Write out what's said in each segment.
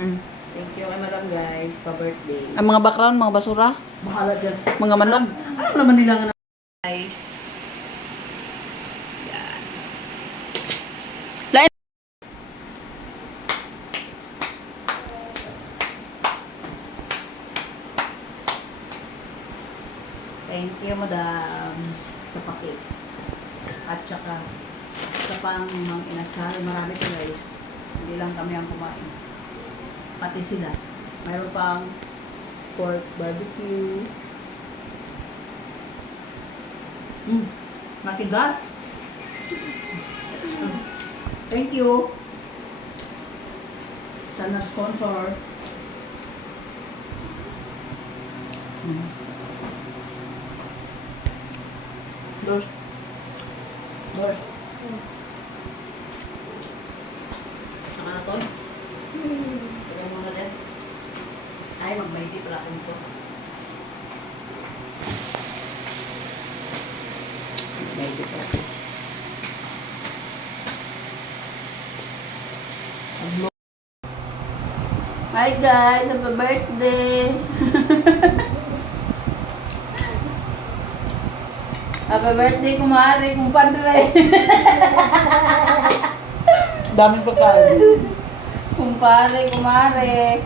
Mm. Thank you kay Madam guys, pa-birthday. Ang mga background, mga basura, Bahala dyan. mga manok. Alam naman nila nga guys. Yan. Lain. Thank you Madam sa pakit. At saka sa pang mga inasal. Marami to guys. Hindi lang kami ang kumain. Pati sila. Mayroon pang pork barbecue. Matigas. Thank you. Sa nag-sponsor. Dos. Dos. Saka na to. Kaya mo na din. Ay, mag-maiti pala ako nito. Mag-maiti pala ako. Hi guys, happy birthday! Happy birthday, kumare, kumpadre! Daming pagkain. Kumpare, kumare!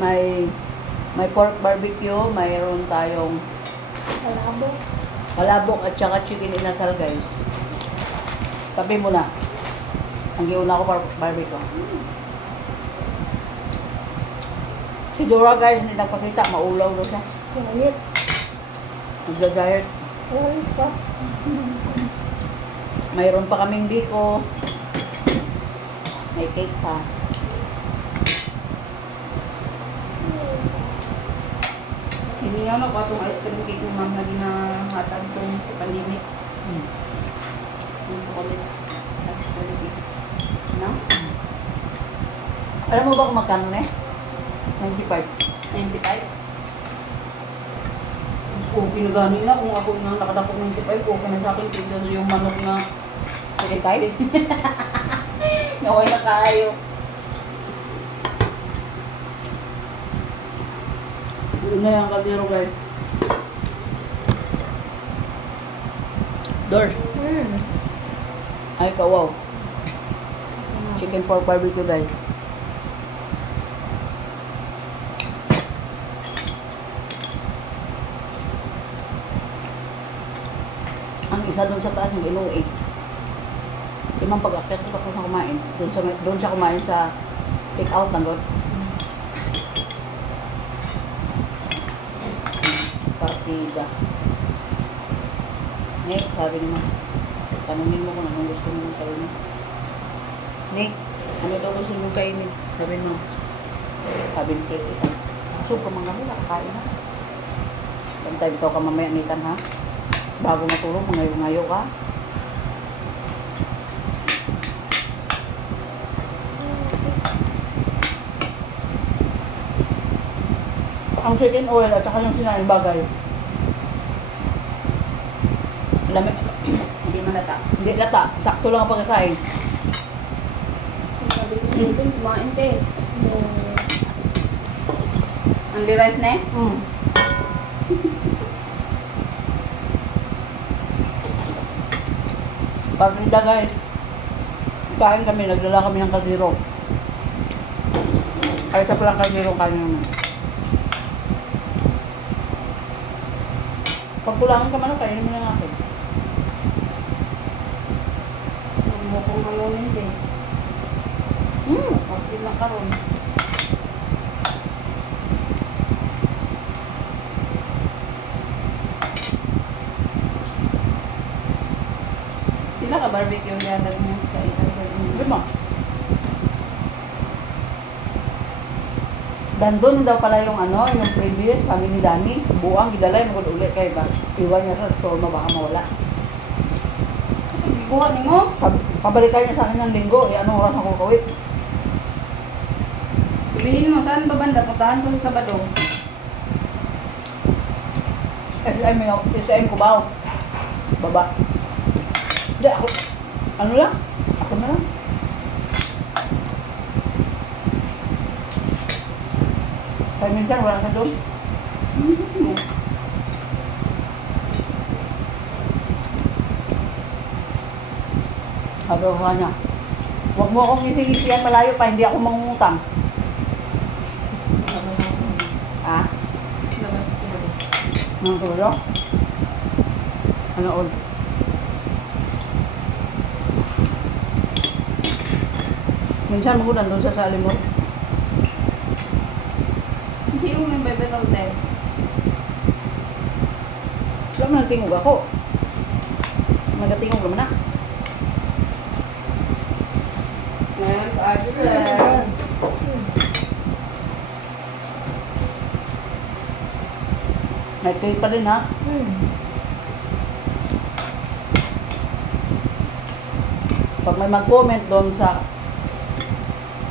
May pork barbecue, mayroon tayong palabok at saka chicken inasal guys. Tabi mo na. Ang giuna ko barbecue. Si Dora guys, hindi nagpakita, maulaw daw siya. Nagda-diet. Mayroon pa kaming biko. May cake pa. Hiniyaw na ko itong ice cream cake ng ma'am na ginahatag itong pandemic. Yung chocolate ice cream cake. Na? Alam mo ba kung magkano na eh? 95. 95? Okay na gano'n na. Kung ako nang nakadakot ng 95, okay na sa akin. Tignan yung manok na 95? naway na kayo. Yun na yung kaldero guys. Dor. Ay kawaw. Chicken pork barbecue guys. Ang isa doon sa taas ng inuwi. Limang pag-akyat ko tapos na kumain. Doon siya kumain sa take out ng God. Partida. Nick, sabi naman. Tanungin mo kung anong gusto mo kainin. Nick, ano daw gusto mo kainin? Sabi mo. Sabi ni Kate, so pa mga nila, kakain na. Bantay ito ka mamaya nitan ha. Bago matulog, mangayo-ngayo ka. Ang chicken oil at saka yung sinaing bagay. Lamig. Hindi man nata. Hindi lata. Sakto lang ang pagkasain. Sabi ko dito, kumain te. Ang rice na eh? Partida guys. Kain kami, nagdala kami ng kaldero. Ay, isa palang kaldero kain naman. Pag kulangan ka man, kainin mo lang akin. Huwag mo kong halunin te. Okay lang karon. Sila ka barbecue yadag mo sa Sabi mo. Dandun daw pala yung ano, yung previous, sabi ni Dani, buang gidalay mo ulit kay ba? Iwan niya sa store mo, baka mawala. Gikuha ni mo? Pabalikan niya sa akin ng linggo, eh anong oras ako kawit? Sabihin mo, saan ba banda? Puntahan ko sa Sabado. SM Cubao. Baba. Hindi, ako. Ano lang? Ako na lang. Kaya minsan wala ka doon. Sabi ko nga niya, huwag mo akong ngisi-ngisihan malayo pa, hindi ako mangungutang. Ha? Labas ko na din. Nang tulo? Ano ol? Minsan mo doon sa Salimon. Hindi yung may bebe hotel. Wala mo nagtingog ako. Nagatingog naman na. Ngayon, paano lang. Nagtingog pa din ha. Pag may mag-comment doon sa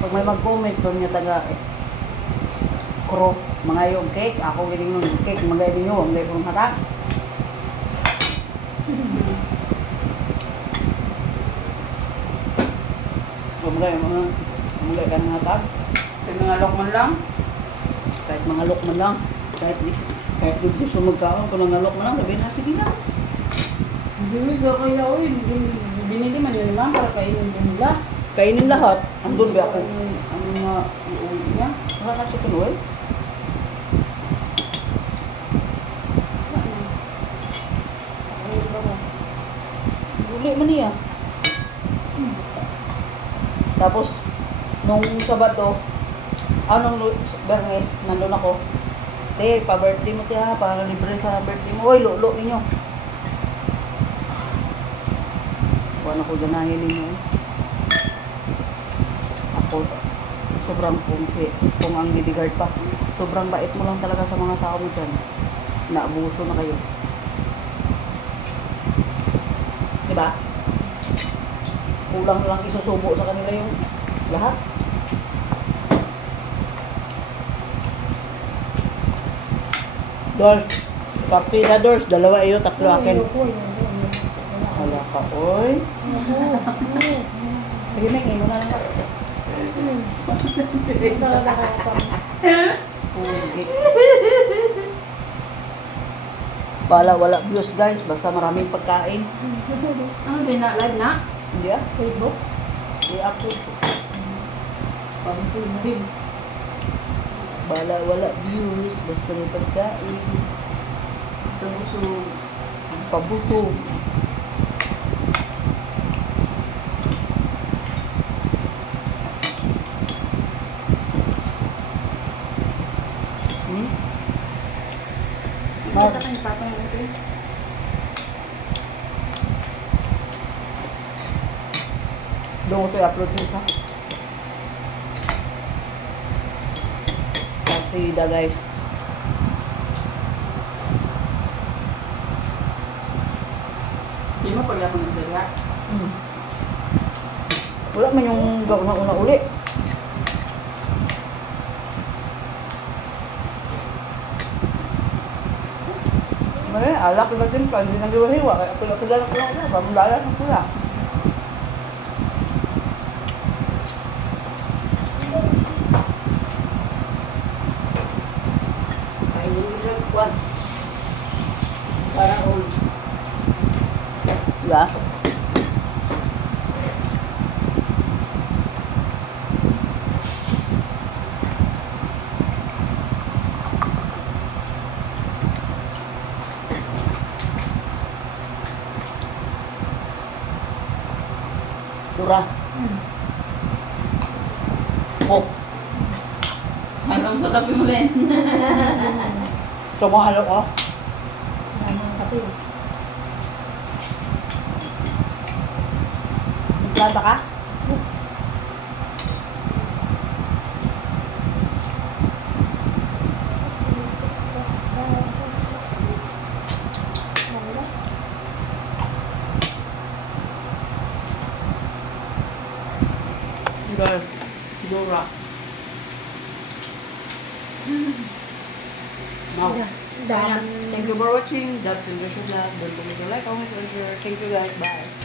niya taga kro mga yung cake, ako giling ng cake, mga ibig nyo, ang gaya kong hata. Mga ka ng hatag. May mga lokman lang. Kahit mga lokman lang. Kahit di gusto magkaon, kung nangalok mo lang, sabihin na, sige lang. Hindi ka kaya, oy. Binili man yun naman para kainin din nila. Kainin lahat, andun ba ako? Ano nga iuwi niya? Wala na si Kunoy. Uli man niya. Tapos, nung Sabado, nung Bernes, nandun ako. Pa-birthday mo tiya, para libre sa birthday mo. Uy, lulo ninyo. Kuha ko ganahin ninyo. Ako, sobrang kung ang liligard pa. Sobrang bait mo lang talaga sa mga tao mo dyan. Naabuso na kayo. Diba? Kulang lang isusubo sa kanila yung lahat. Doors. Partida doors. Dalawa iyo, tatlo akin. Wala ka, oy. Sige, may ngayon na lang. Wala views guys. Basta maraming pagkain. Ano ba na live na? Hindi ah. Facebook? I-upload ko. Pag-film din. Wala views. Basta may pagkain. Sa busog. Pabuto. Ito tayong patong ito. Doon ko ito i-upload sa isa. Partida guys. Hindi mo pag ako nagdala. Wala man yung una uli. May alak na din pa, hindi nang hiwa-hiwa. Kaya pula-pula lang pula. Bamulala ng pula. Ay, hindi lang kwan. Parang old. Diba? Tura. Oh, Hanggang sa tabi ulit. tumahalo ko. Planta ka? Girl, Dora. Now, thank you for watching. That's Silver Show Vlog. Don't forget to like, comment, and share. Thank you guys. Bye.